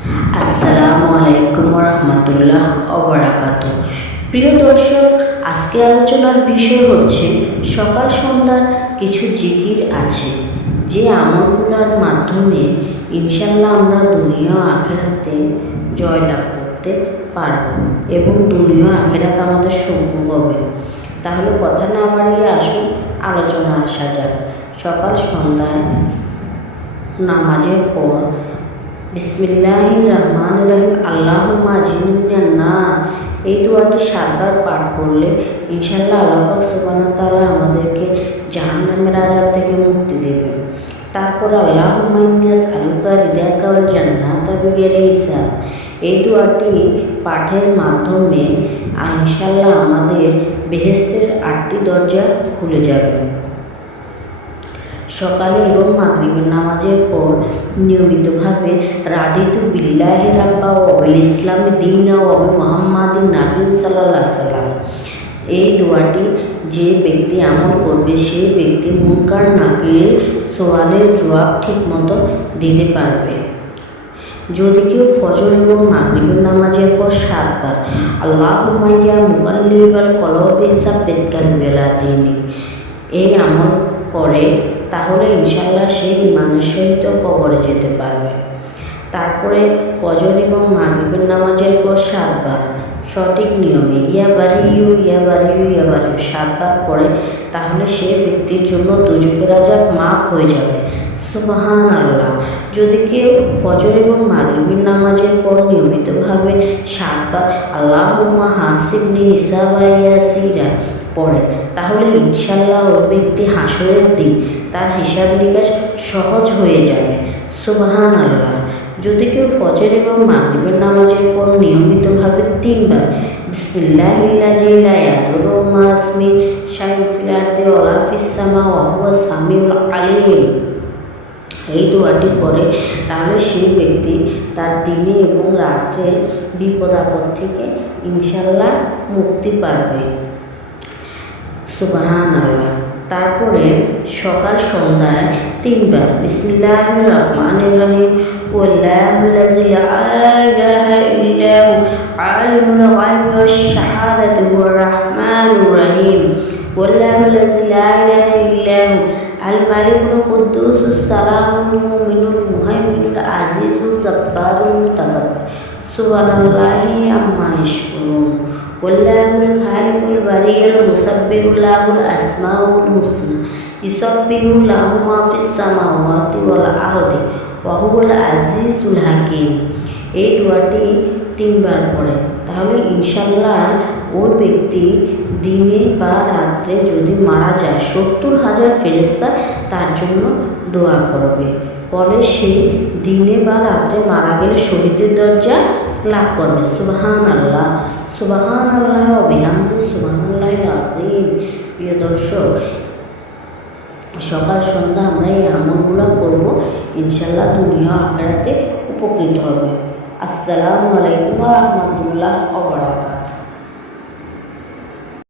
আসসালামু আলাইকুম রহমতুল্লাহ অবরাকাত। প্রিয় দর্শক, আজকে আলোচনার বিষয় হচ্ছে সকাল সন্ধ্যার কিছু জিকির আছে যে আমলগুলোর মাধ্যমে ইনশাল্লাহ আমরা দুনিয়া আখেরাতে জয়লাভ করতে পারব এবং দুনিয়া আখেরাত আমাদের সম্ভব হবে। তাহলে কথা না বাড়িয়ে আসুন আলোচনা আসা যাক। সকাল সন্ধ্যায় নামাজের পর বিসমিল্লাহির রহমানির রহিম আল্লাহুম্মা আজিরনিমিনান নার এই দোয়াটি 7 বার পাঠ করলে ইনশাআল্লাহ আল্লাহ পাক সুবহানাহু ওয়া তাআলা আমাদেরকে জাহান্নামের আযাব থেকে মুক্তি দেবেন। তারপর আল্লাহুম্মা ইন্নী আসআলুকা রিদাকা ওয়াল জান্নাতা বিগাইরি হিসাব এই দোয়াটি পাঠের মাধ্যমে ইনশাআল্লাহ আমাদের বেহেশতের 8টি দরজা খুলে যাবে। সকালে এবং মাগরিবের নামাজের পর নিয়মিতভাবে রাদিতু বিল্লাহি রাব্বা ওয়া বিল ইসলামি দীনা ওয়া বি মুহাম্মাদিন নাবিয়্যান সাল্লাল্লাহু আলাইহি ওয়াসাল্লাম এই দোয়াটি যে ব্যক্তি আমল করবে সেই ব্যক্তি মুনকার নাকিরের সওয়ালের জবাব ঠিকমতো দিতে পারবে। যদি কেউ ফজর এবং মাগরিবের নামাজের পর 7 বার আল্লাহুম্মা ইয়া মুকাল্লিবাল কলবি সাব্বিত কলবি আলা দীনিক এই আমল করে তাহলে ইনশাআল্লাহ সেই ইমানের সহিত কবরে যেতে পারবে। তারপরে ফজর এবং মাগরিবের নামাজের পর 7 বার সঠিক নিয়মে ইয়া বারিউ 7 বার পড়ে তাহলে সে ব্যক্তির জন্য দুজকের আযাব মাফ হয়ে যাবে। সুবহানাল্লাহ। যদি কেউ ফজর এবং মাগরিবের নামাজের পর নিয়মিতভাবে 7 বার আল্লাহুম্মা হাসিবনি হিসাবা ইয়াসিরা পড়ে তাহলে ইনশাআল্লাহ ওই ব্যক্তি হাসরের দিন তার হিসাব নিকাশ সহজ হয়ে যাবে। সুবহানাল্লাহ। যদি কেউ ফজর এবং মাগরিবের নামাজের পর নিয়মিতভাবে 3 বার বিসমিল্লাহিল্লাযী লা ইয়াদুররু মা ইসমিহি শাইউন ফিল আরদি ওয়ালা ফিস সামা ওয়া হুয়াস সামিউল আলীম এই দোয়াটি পড়ে তাহলে সেই ব্যক্তি তার দিনে এবং রাত্রে বিপদ আপদ থেকে ইনশাআল্লাহ মুক্তি পাবে। সুবহানাল্লাহ। তারপরে সকাল সন্ধ্যায় 3 বার বিসমিল্লাহির রহমানির রহিম ওয়াল্লাহুল্লাযী লা ইলাহা ইল্লা হু আলিমুল গায়বি ওয়াশ শাহাদাতি হুয়ার রহমানুর রহিম ওয়াল্লাহুল্লাযী লা ইলাহা ইল্লা হু আল মালিকুল কুদ্দুসুস সালামুল মুমিনুল মুহাইমিনুল আজিজুল জাব্বারুল মুতাকাব্বির সুবহানাল্লাহি আম্মা ইয়াশকুরুন ওয়াল্লাহুল খালিকুল বারিয়ুল মুসাব্বিহু লাহুল আসমাউল হুসনা ইউসাব্বিহু লাহু মা ফিস সামাওয়াতি ওয়াল আরদি ওয়া হুয়াল আজিজুল হাকীম এই দোয়াটি 3 বার পড়ে তাহলে ইনশাআল্লাহ ওই ব্যক্তি দিনে বা রাত্রে যদি মারা যায় 70,000 ফেরেশতা তার জন্য দোয়া করবে। পরে সে দিনে বা রাত্রে মারা গেলে শহীদের দরজা লাভ করবে। সুবহানাল্লাহ সুবহানাল্লাহ ওয়া বিহামদিহি সুবহানাল্লাহিল আযীম। প্রিয় দর্শক, সকাল সন্ধ্যা আমরা এই আমলগুলো করব ইনশাআল্লাহ দুনিয়া আখিরাতে উপকৃত হবে। আসসালামু আলাইকুম ওয়া রাহমাতুল্লাহ ওয়া বারাকাতুহু।